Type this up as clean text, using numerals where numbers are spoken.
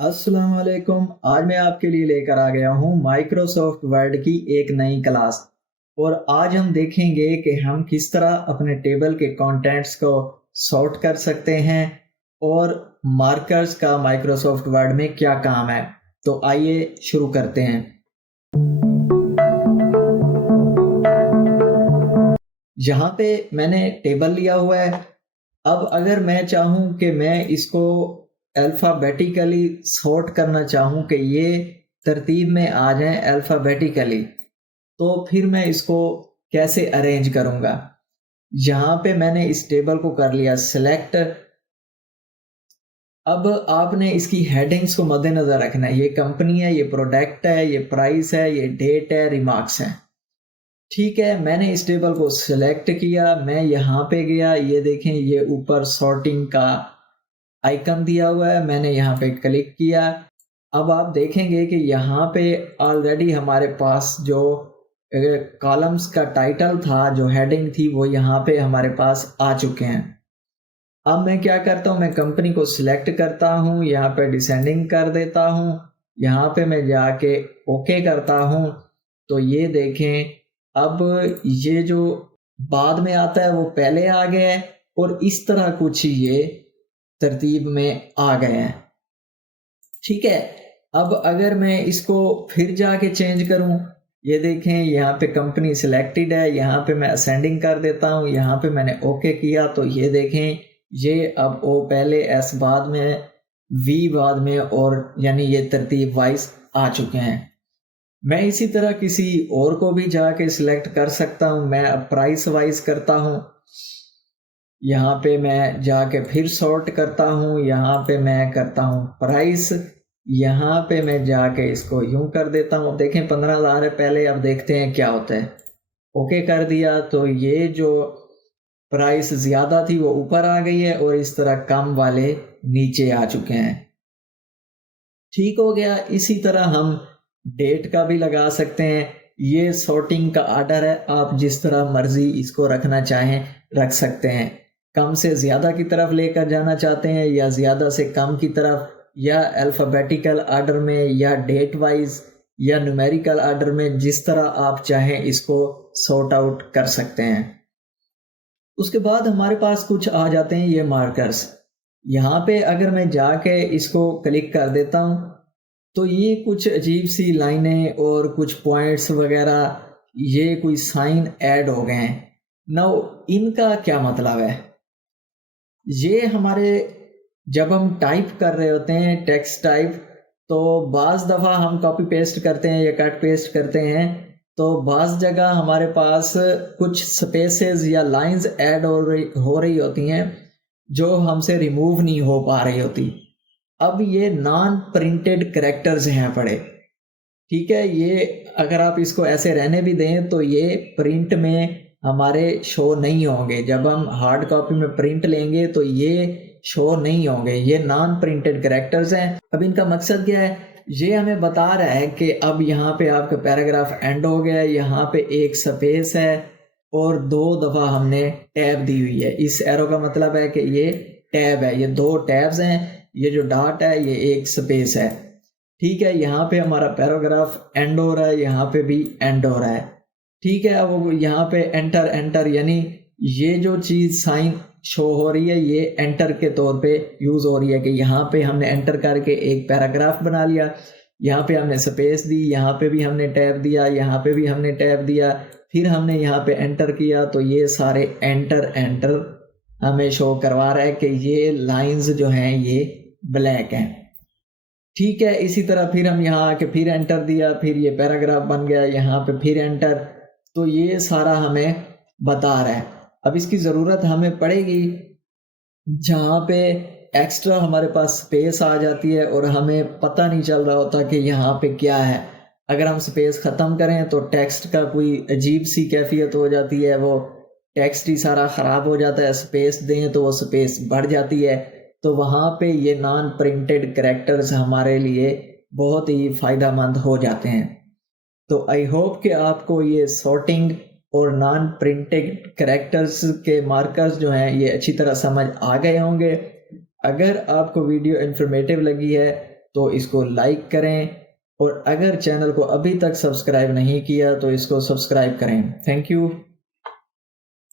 अस्सलाम वालेकुम। आज मैं आपके लिए लेकर आ गया हूँ माइक्रोसॉफ्ट वर्ड की एक नई क्लास। और आज हम देखेंगे कि हम किस तरह अपने टेबल के कंटेंट्स को सॉर्ट कर सकते हैं और मार्कर्स का माइक्रोसॉफ्ट वर्ड में क्या काम है। तो आइए शुरू करते हैं। यहाँ पे मैंने टेबल लिया हुआ है। अब अगर मैं चाहूँ कि मैं इसको अल्फ़ाबेटिकली सॉर्ट करना चाहूँ कि ये तरतीब में आ जाएं अल्फ़ाबेटिकली, तो फिर मैं इसको कैसे अरेंज करूँगा। यहाँ पे मैंने इस टेबल को कर लिया सिलेक्ट। अब आपने इसकी हेडिंग्स को मद्देनज़र रखना है। ये कंपनी है, ये प्रोडक्ट है, ये प्राइस है, ये डेट है, रिमार्क्स है। ठीक है, मैंने इस टेबल को सिलेक्ट किया, मैं यहाँ पे गया, ये देखें ये ऊपर सॉर्टिंग का आइकन दिया हुआ है, मैंने यहाँ पे क्लिक किया। अब आप देखेंगे कि यहाँ पे ऑलरेडी हमारे पास जो कॉलम्स का टाइटल था, जो हेडिंग थी, वो यहाँ पे हमारे पास आ चुके हैं। अब मैं क्या करता हूँ, मैं कंपनी को सिलेक्ट करता हूँ, यहाँ पे डिसेंडिंग कर देता हूँ, यहाँ पे मैं जाके ओके करता हूँ। तो ये देखें अब ये जो बाद में आता है वो पहले आ गया है और इस तरह कुछ ये तरतीब में आ गए हैं। ठीक है, अब अगर मैं इसको फिर जाके चेंज करूं, ये देखें यहाँ पे कंपनी सिलेक्टेड है, यहाँ पे मैं असेंडिंग कर देता हूँ, यहाँ पे मैंने ओके किया। तो ये देखें ये अब ओ पहले, एस बाद में, वी बाद में, और यानी ये तरतीब वाइज आ चुके हैं। मैं इसी तरह किसी और को भी जाके सिलेक्ट कर सकता हूँ। मैं अब प्राइस वाइज करता हूँ, यहाँ पे मैं जाके फिर सॉर्ट करता हूँ, यहाँ पे मैं करता हूँ प्राइस, यहाँ पे मैं जाके इसको यूं कर देता हूँ। देखें 15,000 है पहले, अब देखते हैं क्या होता है। ओके कर दिया तो ये जो प्राइस ज़्यादा थी वो ऊपर आ गई है और इस तरह कम वाले नीचे आ चुके हैं। ठीक हो गया। इसी तरह हम डेट का भी लगा सकते हैं। ये सॉर्टिंग का आर्डर है, आप जिस तरह मर्जी इसको रखना चाहें रख सकते हैं। कम से ज़्यादा की तरफ लेकर जाना चाहते हैं या ज़्यादा से कम की तरफ, या अल्फ़ाबेटिकल आर्डर में, या डेट वाइज, या न्यूमेरिकल आर्डर में, जिस तरह आप चाहें इसको सॉर्ट आउट कर सकते हैं। उसके बाद हमारे पास कुछ आ जाते हैं ये मार्कर्स। यहाँ पे अगर मैं जाके इसको क्लिक कर देता हूँ तो ये कुछ अजीब सी लाइनें और कुछ पॉइंट्स वगैरह, ये कोई साइन ऐड हो गए हैं। नाउ इनका क्या मतलब है? ये हमारे जब हम टाइप कर रहे होते हैं टेक्स्ट टाइप, तो बाज़ दफ़ा हम कॉपी पेस्ट करते हैं या कट पेस्ट करते हैं, तो बाज़ जगह हमारे पास कुछ स्पेसेस या लाइंस ऐड हो रही होती हैं जो हमसे रिमूव नहीं हो पा रही होती। अब ये नॉन प्रिंटेड कैरेक्टर्स हैं पड़े। ठीक है, ये अगर आप इसको ऐसे रहने भी दें तो ये प्रिंट में हमारे शो नहीं होंगे। जब हम हार्ड कॉपी में प्रिंट लेंगे तो ये शो नहीं होंगे। ये नॉन प्रिंटेड कैरेक्टर्स हैं। अब इनका मकसद क्या है? ये हमें बता रहा है कि अब यहाँ पे आपका पैराग्राफ एंड हो गया, यहाँ पे एक स्पेस है और 2 दफ़ा हमने टैब दी हुई है। इस एरो का मतलब है कि ये टैब है, ये 2 टैब्स हैं। ये जो डॉट है ये एक स्पेस है। ठीक है, यहाँ पे हमारा पैराग्राफ एंड हो रहा है, यहाँ पे भी एंड हो रहा है। ठीक है, अब यहाँ पे एंटर एंटर, यानी ये जो चीज़ साइन शो हो रही है ये एंटर के तौर पे यूज़ हो रही है कि यहाँ पे हमने एंटर करके एक पैराग्राफ बना लिया, यहाँ पे हमने स्पेस दी, यहाँ पे भी हमने टैब दिया, यहाँ पे भी हमने टैब दिया, फिर हमने यहाँ पे एंटर किया। तो ये सारे एंटर एंटर हमें शो करवा रहा है कि ये लाइंस जो हैं ये ब्लैक हैं। ठीक है, इसी तरह फिर हम यहाँ आके फिर एंटर दिया, फिर ये पैराग्राफ बन गया, यहाँ पे फिर एंटर। तो ये सारा हमें बता रहा है। अब इसकी ज़रूरत हमें पड़ेगी जहाँ पे एक्स्ट्रा हमारे पास स्पेस आ जाती है और हमें पता नहीं चल रहा होता कि यहाँ पे क्या है। अगर हम स्पेस ख़त्म करें तो टेक्स्ट का कोई अजीब सी कैफियत हो जाती है, वो टेक्स्ट ही सारा ख़राब हो जाता है। स्पेस दें तो वो स्पेस बढ़ जाती है। तो वहाँ पे ये नॉन प्रिंटेड कैरेक्टर्स हमारे लिए बहुत ही फ़ायदेमंद हो जाते हैं। तो आई होप कि आपको ये सॉर्टिंग और नॉन प्रिंटेड कैरेक्टर्स के मार्कर्स जो हैं ये अच्छी तरह समझ आ गए होंगे। अगर आपको वीडियो इन्फॉर्मेटिव लगी है تو اس کو لائک کریں، اور اگر چینل کو ابھی تک سبسکرائب نہیں کیا تو اس کو سبسکرائب کریں۔ Thank you.